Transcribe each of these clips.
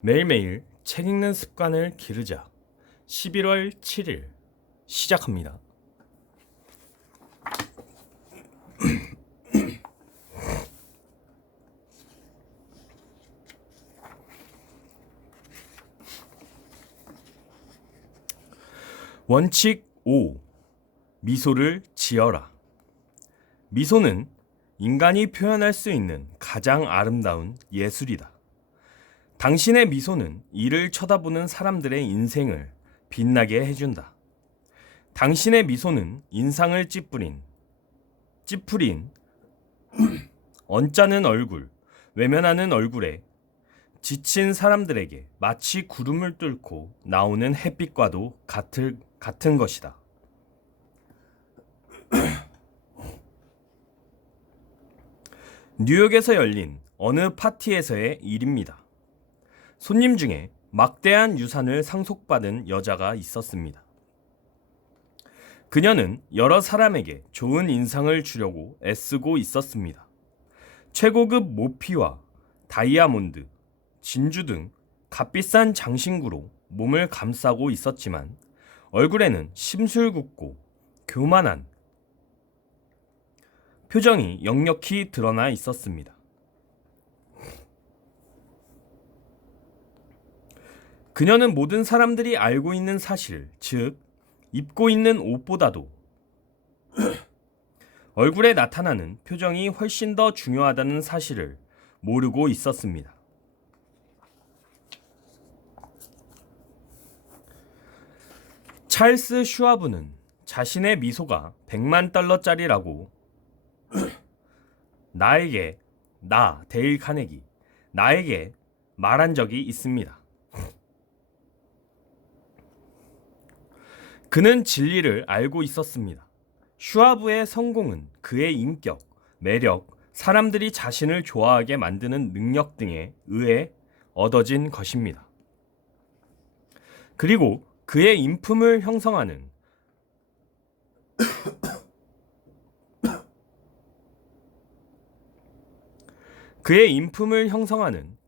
매일매일 책 읽는 습관을 기르자. 11월 7일 시작합니다. 원칙 5. 미소를 지어라. 미소는 인간이 표현할 수 있는 가장 아름다운 예술이다. 당신의 미소는 이를 쳐다보는 사람들의 인생을 빛나게 해준다. 당신의 미소는 인상을 찌푸린 언짢은 얼굴, 외면하는 얼굴에 지친 사람들에게 마치 구름을 뚫고 나오는 햇빛과도 같은 것이다. 뉴욕에서 열린 어느 파티에서의 일입니다. 손님 중에 막대한 유산을 상속받은 여자가 있었습니다. 그녀는 여러 사람에게 좋은 인상을 주려고 애쓰고 있었습니다. 최고급 모피와 다이아몬드, 진주 등 값비싼 장신구로 몸을 감싸고 있었지만 얼굴에는 심술궂고 교만한 표정이 역력히 드러나 있었습니다. 그녀는 모든 사람들이 알고 있는 사실, 즉 입고 있는 옷보다도 얼굴에 나타나는 표정이 훨씬 더 중요하다는 사실을 모르고 있었습니다. 찰스 슈와브는 자신의 미소가 100만 달러짜리라고 데일 카네기, 나에게 말한 적이 있습니다. 그는 진리를 알고 있었습니다. 슈와브의 성공은 그의 인격, 매력, 사람들이 자신을 좋아하게 만드는 능력 등에 의해 얻어진 것입니다. 그리고 그의 인품을 형성하는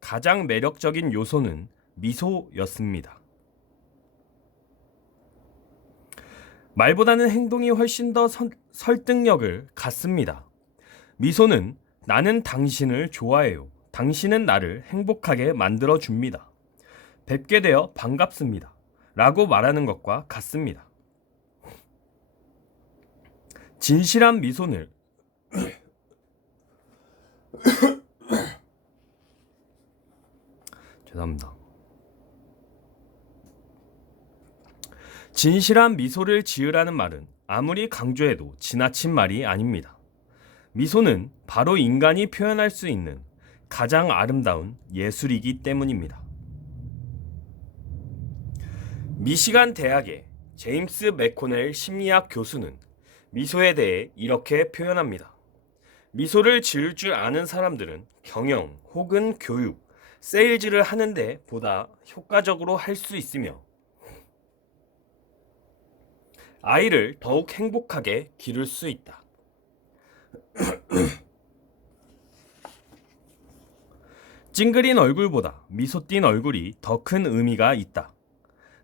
가장 매력적인 요소는 미소였습니다. 말보다는 행동이 훨씬 더 설득력을 갖습니다. 미소는 나는 당신을 좋아해요. 당신은 나를 행복하게 만들어줍니다. 뵙게 되어 반갑습니다. 라고 말하는 것과 같습니다. 진실한 미소는 진실한 미소를 지으라는 말은 아무리 강조해도 지나친 말이 아닙니다. 미소는 바로 인간이 표현할 수 있는 가장 아름다운 예술이기 때문입니다. 미시간 대학의 제임스 맥코넬 심리학 교수는 미소에 대해 이렇게 표현합니다. 미소를 지을 줄 아는 사람들은 경영 혹은 교육, 세일즈를 하는데 보다 효과적으로 할 수 있으며 아이를 더욱 행복하게 기를 수 있다. 찡그린 얼굴보다 미소 띈 얼굴이 더 큰 의미가 있다.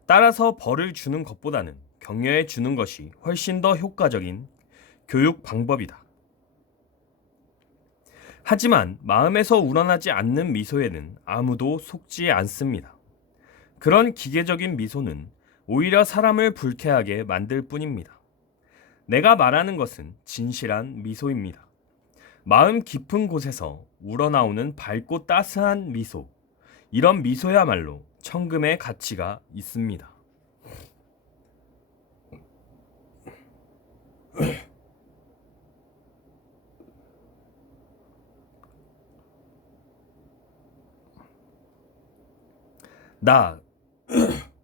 따라서 벌을 주는 것보다는 격려해 주는 것이 훨씬 더 효과적인 교육 방법이다. 하지만 마음에서 우러나지 않는 미소에는 아무도 속지 않습니다. 그런 기계적인 미소는 오히려 사람을 불쾌하게 만들 뿐입니다. 내가 말하는 것은 진실한 미소입니다. 마음 깊은 곳에서 우러나오는 밝고 따스한 미소. 이런 미소야말로 천금의 가치가 있습니다.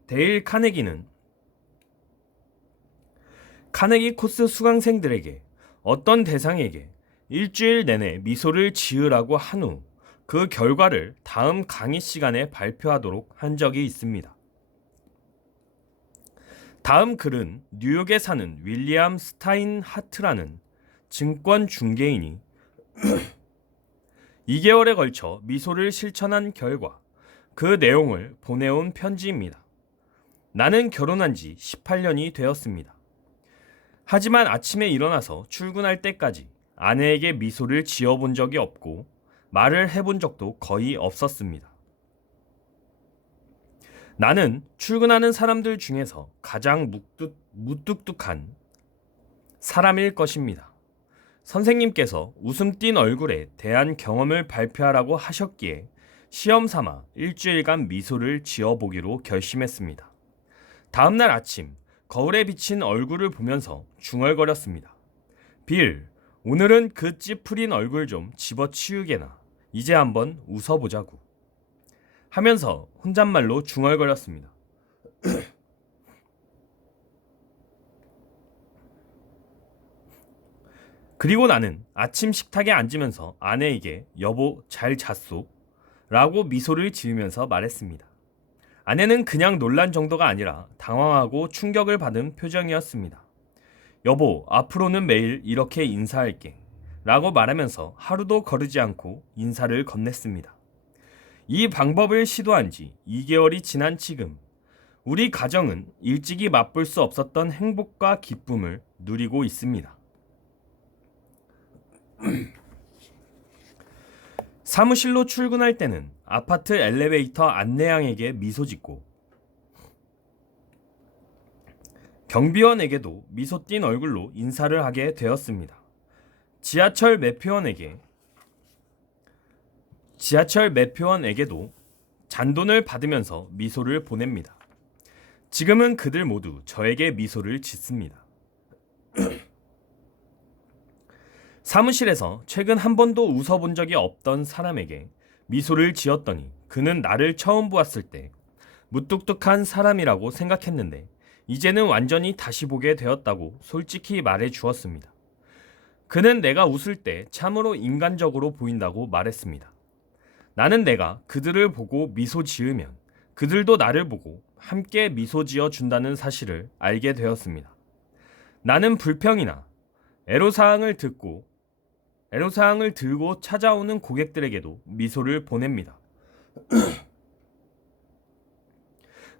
데일 카네기는 카네기 코스 수강생들에게 어떤 대상에게 일주일 내내 미소를 지으라고 한 후 그 결과를 다음 강의 시간에 발표하도록 한 적이 있습니다. 다음 글은 뉴욕에 사는 윌리엄 스타인하트라는 증권 중개인이 2개월에 걸쳐 미소를 실천한 결과 그 내용을 보내온 편지입니다. 나는 결혼한 지 18년이 되었습니다. 하지만 아침에 일어나서 출근할 때까지 아내에게 미소를 지어본 적이 없고 말을 해본 적도 거의 없었습니다. 나는 출근하는 사람들 중에서 가장 무뚝뚝한 사람일 것입니다. 선생님께서 웃음 띤 얼굴에 대한 경험을 발표하라고 하셨기에 시험 삼아 일주일간 미소를 지어보기로 결심했습니다. 다음날 아침 거울에 비친 얼굴을 보면서 중얼거렸습니다. 빌, 오늘은 그 찌푸린 얼굴 좀 집어치우게나. 이제 한번 웃어보자고. 하면서 혼잣말로 중얼거렸습니다. 그리고 나는 아침 식탁에 앉으면서 아내에게 여보 잘 잤소? 라고 미소를 지으면서 말했습니다. 아내는 그냥 놀란 정도가 아니라 당황하고 충격을 받은 표정이었습니다. 여보, 앞으로는 매일 이렇게 인사할게. 라고 말하면서 하루도 거르지 않고 인사를 건넸습니다. 이 방법을 시도한 지 2개월이 지난 지금, 우리 가정은 일찍이 맛볼 수 없었던 행복과 기쁨을 누리고 있습니다. 사무실로 출근할 때는 아파트 엘리베이터 안내양에게 미소 짓고 경비원에게도 미소 띤 얼굴로 인사를 하게 되었습니다. 지하철 매표원에게도 잔돈을 받으면서 미소를 보냅니다. 지금은 그들 모두 저에게 미소를 짓습니다. 사무실에서 최근 한 번도 웃어본 적이 없던 사람에게 미소를 지었더니 그는 나를 처음 보았을 때 무뚝뚝한 사람이라고 생각했는데 이제는 완전히 다시 보게 되었다고 솔직히 말해 주었습니다. 그는 내가 웃을 때 참으로 인간적으로 보인다고 말했습니다. 나는 내가 그들을 보고 미소 지으면 그들도 나를 보고 함께 미소 지어 준다는 사실을 알게 되었습니다. 나는 불평이나 애로사항을 들고 찾아오는 고객들에게도 미소를 보냅니다.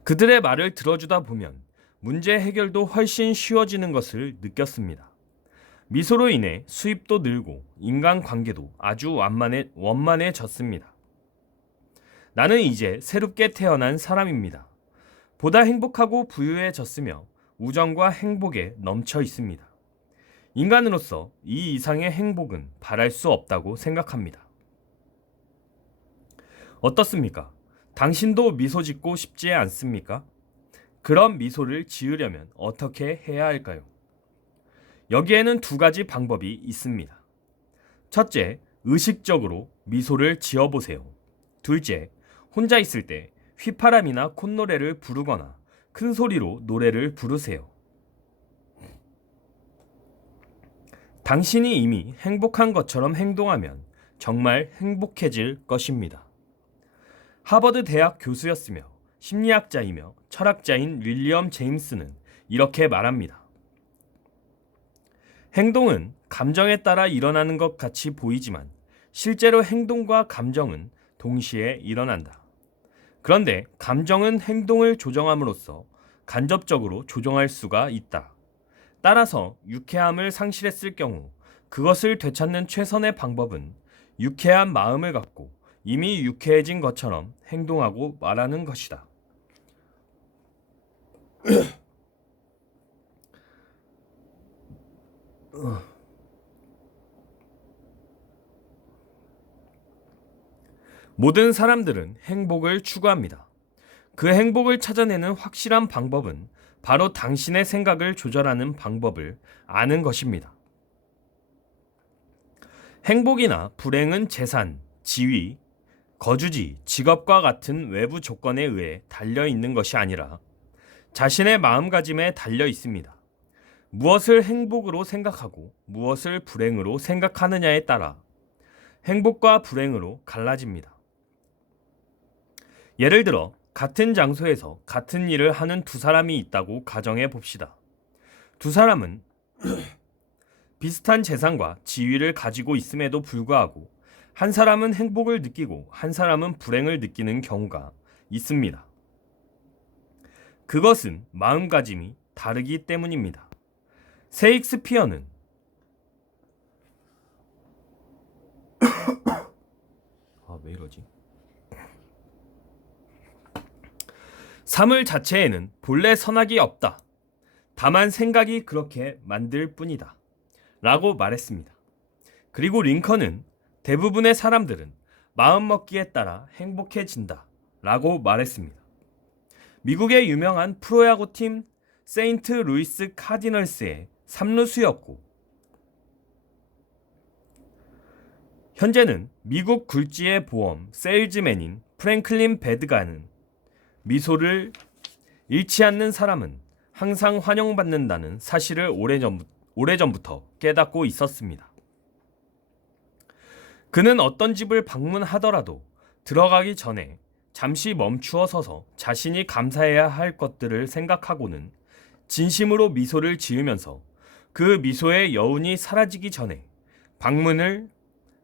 그들의 말을 들어주다 보면 문제 해결도 훨씬 쉬워지는 것을 느꼈습니다. 미소로 인해 수입도 늘고 인간관계도 아주 원만해졌습니다. 나는 이제 새롭게 태어난 사람입니다. 보다 행복하고 부유해졌으며 우정과 행복에 넘쳐 있습니다. 인간으로서 이 이상의 행복은 바랄 수 없다고 생각합니다. 어떻습니까? 당신도 미소 짓고 싶지 않습니까? 그런 미소를 지으려면 어떻게 해야 할까요? 여기에는 두 가지 방법이 있습니다. 첫째, 의식적으로 미소를 지어보세요. 둘째, 혼자 있을 때 휘파람이나 콧노래를 부르거나 큰 소리로 노래를 부르세요. 당신이 이미 행복한 것처럼 행동하면 정말 행복해질 것입니다. 하버드 대학 교수였으며 심리학자이며 철학자인 윌리엄 제임스는 이렇게 말합니다. 행동은 감정에 따라 일어나는 것 같이 보이지만 실제로 행동과 감정은 동시에 일어난다. 그런데 감정은 행동을 조정함으로써 간접적으로 조정할 수가 있다. 따라서 유쾌함을 상실했을 경우 그것을 되찾는 최선의 방법은 유쾌한 마음을 갖고 이미 유쾌해진 것처럼 행동하고 말하는 것이다. 모든 사람들은 행복을 추구합니다. 그 행복을 찾아내는 확실한 방법은 바로 당신의 생각을 조절하는 방법을 아는 것입니다. 행복이나 불행은 재산, 지위, 거주지, 직업과 같은 외부 조건에 의해 달려 있는 것이 아니라 자신의 마음가짐에 달려 있습니다. 무엇을 행복으로 생각하고 무엇을 불행으로 생각하느냐에 따라 행복과 불행으로 갈라집니다. 예를 들어 같은 장소에서 같은 일을 하는 두 사람이 있다고 가정해 봅시다. 두 사람은 비슷한 재산과 지위를 가지고 있음에도 불구하고 한 사람은 행복을 느끼고 한 사람은 불행을 느끼는 경우가 있습니다. 그것은 마음가짐이 다르기 때문입니다. 셰익스피어는 왜 이러지? 사물 자체에는 본래 선악이 없다. 다만 생각이 그렇게 만들 뿐이다. 라고 말했습니다. 그리고 링컨은 대부분의 사람들은 마음먹기에 따라 행복해진다. 라고 말했습니다. 미국의 유명한 프로야구팀 세인트 루이스 카디널스의 3루수였고 현재는 미국 굴지의 보험 세일즈맨인 프랭클린 베드가는 미소를 잃지 않는 사람은 항상 환영받는다는 사실을 오래전부터 깨닫고 있었습니다. 그는 어떤 집을 방문하더라도 들어가기 전에 잠시 멈추어 서서 자신이 감사해야 할 것들을 생각하고는 진심으로 미소를 지으면서 그 미소의 여운이 사라지기 전에 방문을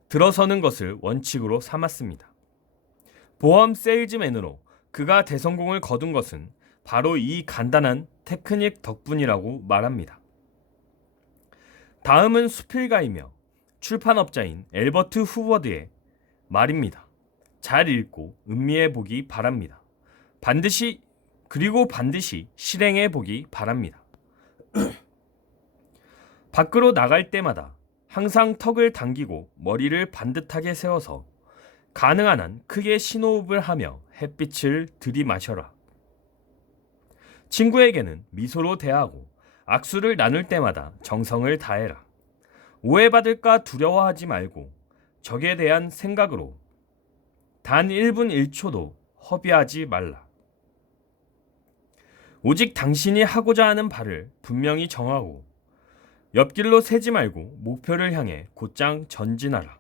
들어서는 것을 원칙으로 삼았습니다. 보험 세일즈맨으로 그가 대성공을 거둔 것은 바로 이 간단한 테크닉 덕분이라고 말합니다. 다음은 수필가이며 출판업자인 엘버트 후버드의 말입니다. 잘 읽고 음미해 보기 바랍니다. 반드시 실행해 보기 바랍니다. 밖으로 나갈 때마다 항상 턱을 당기고 머리를 반듯하게 세워서 가능한 한 크게 심호흡을 하며 햇빛을 들이마셔라. 친구에게는 미소로 대하고 악수를 나눌 때마다 정성을 다해라. 오해받을까 두려워하지 말고 적에 대한 생각으로 단 1분 1초도 허비하지 말라. 오직 당신이 하고자 하는 바를 분명히 정하고 옆길로 새지 말고 목표를 향해 곧장 전진하라.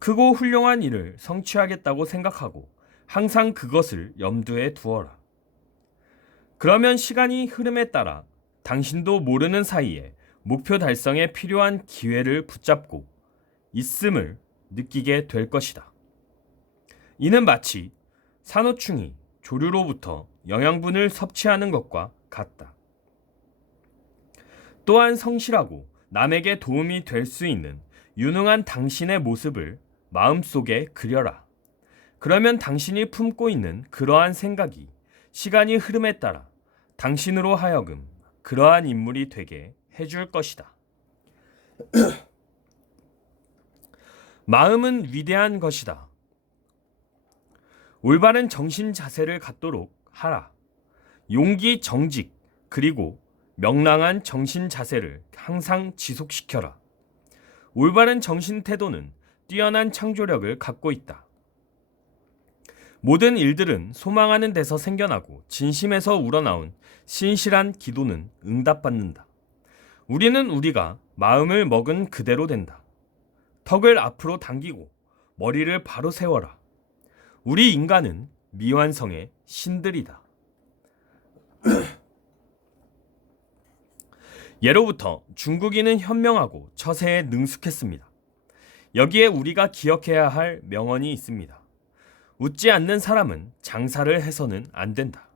크고 훌륭한 일을 성취하겠다고 생각하고 항상 그것을 염두에 두어라. 그러면 시간이 흐름에 따라 당신도 모르는 사이에 목표 달성에 필요한 기회를 붙잡고 있음을 느끼게 될 것이다. 이는 마치 산호충이 조류로부터 영양분을 섭취하는 것과 같다. 또한 성실하고 남에게 도움이 될 수 있는 유능한 당신의 모습을 마음속에 그려라. 그러면 당신이 품고 있는 그러한 생각이 시간이 흐름에 따라 당신으로 하여금 그러한 인물이 되게 해줄 것이다. 마음은 위대한 것이다. 올바른 정신 자세를 갖도록 하라. 용기, 정직, 그리고 명랑한 정신 자세를 항상 지속시켜라. 올바른 정신 태도는 뛰어난 창조력을 갖고 있다. 모든 일들은 소망하는 데서 생겨나고 진심에서 우러나온 신실한 기도는 응답받는다. 우리는 우리가 마음을 먹은 그대로 된다. 턱을 앞으로 당기고 머리를 바로 세워라. 우리 인간은 미완성의 신들이다. 예로부터 중국인은 현명하고 처세에 능숙했습니다. 여기에 우리가 기억해야 할 명언이 있습니다. 웃지 않는 사람은 장사를 해서는 안 된다.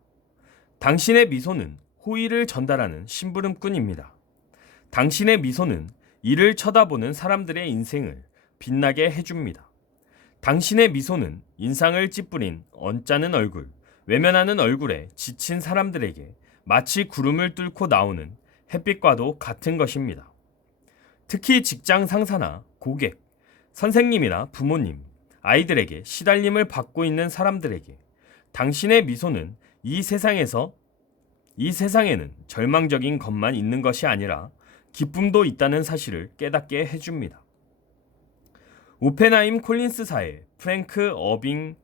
당신의 미소는 호의를 전달하는 심부름꾼입니다. 당신의 미소는 이를 쳐다보는 사람들의 인생을 빛나게 해줍니다. 당신의 미소는 인상을 찌푸린 언짢은 얼굴, 외면하는 얼굴에 지친 사람들에게 마치 구름을 뚫고 나오는 햇빛과도 같은 것입니다. 특히 직장 상사나 고객, 선생님이나 부모님, 아이들에게 시달림을 받고 있는 사람들에게 당신의 미소는 이 세상에는 절망적인 것만 있는 것이 아니라 기쁨도 있다는 사실을 깨닫게 해줍니다. 오펜하임 콜린스사의 프랭크 어빙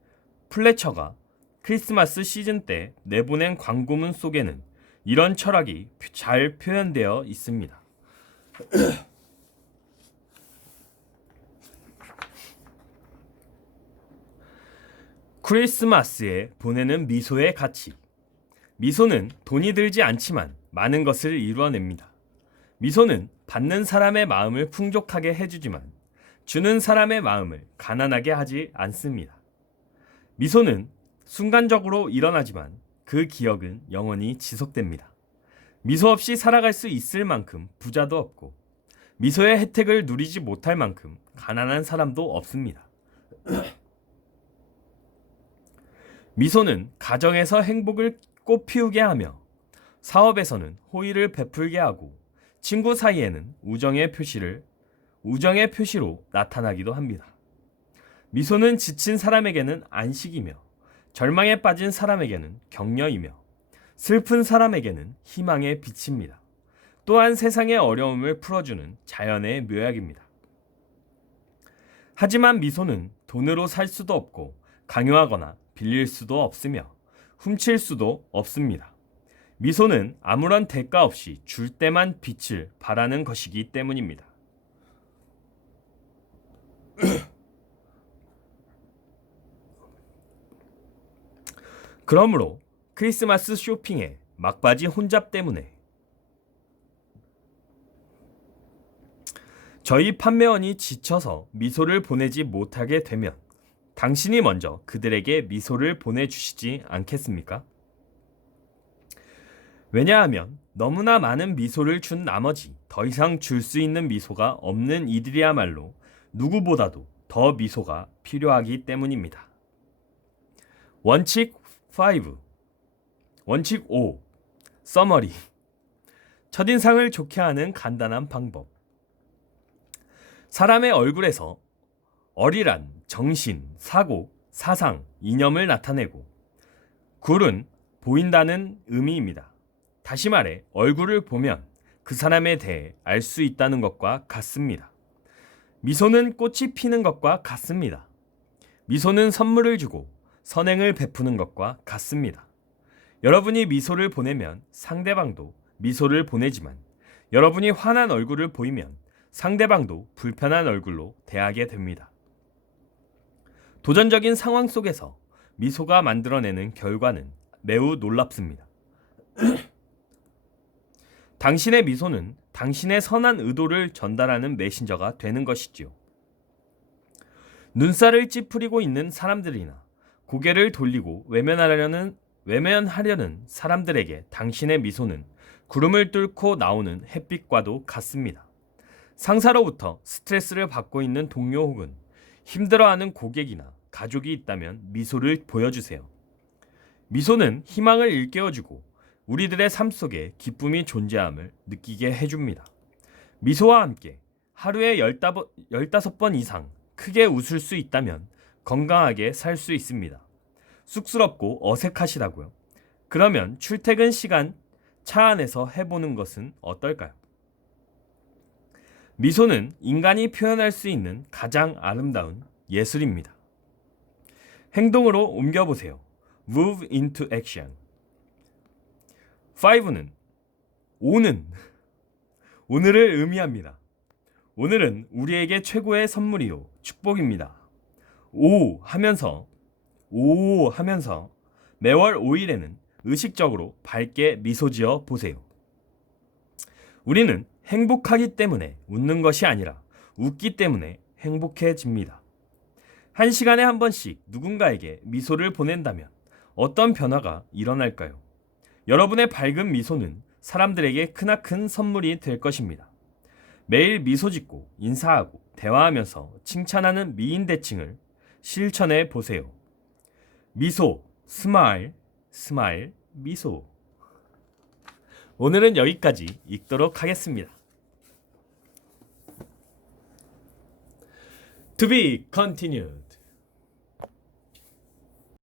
플래처가 크리스마스 시즌 때 내보낸 광고문 속에는 이런 철학이 잘 표현되어 있습니다. 크리스마스에 보내는 미소의 가치. 미소는 돈이 들지 않지만 많은 것을 이루어냅니다. 미소는 받는 사람의 마음을 풍족하게 해주지만 주는 사람의 마음을 가난하게 하지 않습니다. 미소는 순간적으로 일어나지만 그 기억은 영원히 지속됩니다. 미소 없이 살아갈 수 있을 만큼 부자도 없고 미소의 혜택을 누리지 못할 만큼 가난한 사람도 없습니다. 미소는 가정에서 행복을 꽃피우게 하며 사업에서는 호의를 베풀게 하고 친구 사이에는 우정의 표시로 나타나기도 합니다. 미소는 지친 사람에게는 안식이며 절망에 빠진 사람에게는 격려이며 슬픈 사람에게는 희망의 빛입니다. 또한 세상의 어려움을 풀어주는 자연의 묘약입니다. 하지만 미소는 돈으로 살 수도 없고 강요하거나 빌릴 수도 없으며 훔칠 수도 없습니다. 미소는 아무런 대가 없이 줄 때만 빛을 발하는 것이기 때문입니다. 그러므로 크리스마스 쇼핑에 막바지 혼잡 때문에 저희 판매원이 지쳐서 미소를 보내지 못하게 되면 당신이 먼저 그들에게 미소를 보내주시지 않겠습니까? 왜냐하면 너무나 많은 미소를 준 나머지 더 이상 줄 수 있는 미소가 없는 이들이야말로 누구보다도 더 미소가 필요하기 때문입니다. 원칙 5. 원칙 5. 서머리. 첫인상을 좋게 하는 간단한 방법. 사람의 얼굴에서 어리란 정신, 사고, 사상, 이념을 나타내고 굴은 보인다는 의미입니다. 다시 말해 얼굴을 보면 그 사람에 대해 알 수 있다는 것과 같습니다. 미소는 꽃이 피는 것과 같습니다. 미소는 선물을 주고 선행을 베푸는 것과 같습니다. 여러분이 미소를 보내면 상대방도 미소를 보내지만 여러분이 화난 얼굴을 보이면 상대방도 불편한 얼굴로 대하게 됩니다. 도전적인 상황 속에서 미소가 만들어내는 결과는 매우 놀랍습니다. 당신의 미소는 당신의 선한 의도를 전달하는 메신저가 되는 것이지요. 눈살을 찌푸리고 있는 사람들이나 고개를 돌리고 외면하려는 사람들에게 당신의 미소는 구름을 뚫고 나오는 햇빛과도 같습니다. 상사로부터 스트레스를 받고 있는 동료 혹은 힘들어하는 고객이나 가족이 있다면 미소를 보여주세요. 미소는 희망을 일깨워주고 우리들의 삶 속에 기쁨이 존재함을 느끼게 해줍니다. 미소와 함께 하루에 15번 이상 크게 웃을 수 있다면 건강하게 살 수 있습니다. 쑥스럽고 어색하시다고요? 그러면 출퇴근 시간 차 안에서 해보는 것은 어떨까요? 미소는 인간이 표현할 수 있는 가장 아름다운 예술입니다. 행동으로 옮겨보세요. Move into action. 5는 오늘을 의미합니다. 오늘은 우리에게 최고의 선물이요 축복입니다. 오 하면서 매월 5일에는 의식적으로 밝게 미소 지어 보세요. 우리는 행복하기 때문에 웃는 것이 아니라 웃기 때문에 행복해집니다. 한 시간에 한 번씩 누군가에게 미소를 보낸다면 어떤 변화가 일어날까요? 여러분의 밝은 미소는 사람들에게 크나큰 선물이 될 것입니다. 매일 미소 짓고 인사하고 대화하면서 칭찬하는 미인 대칭을 실천해 보세요. 미소, 스마일, 미소. 오늘은 여기까지 읽도록 하겠습니다. To be continued.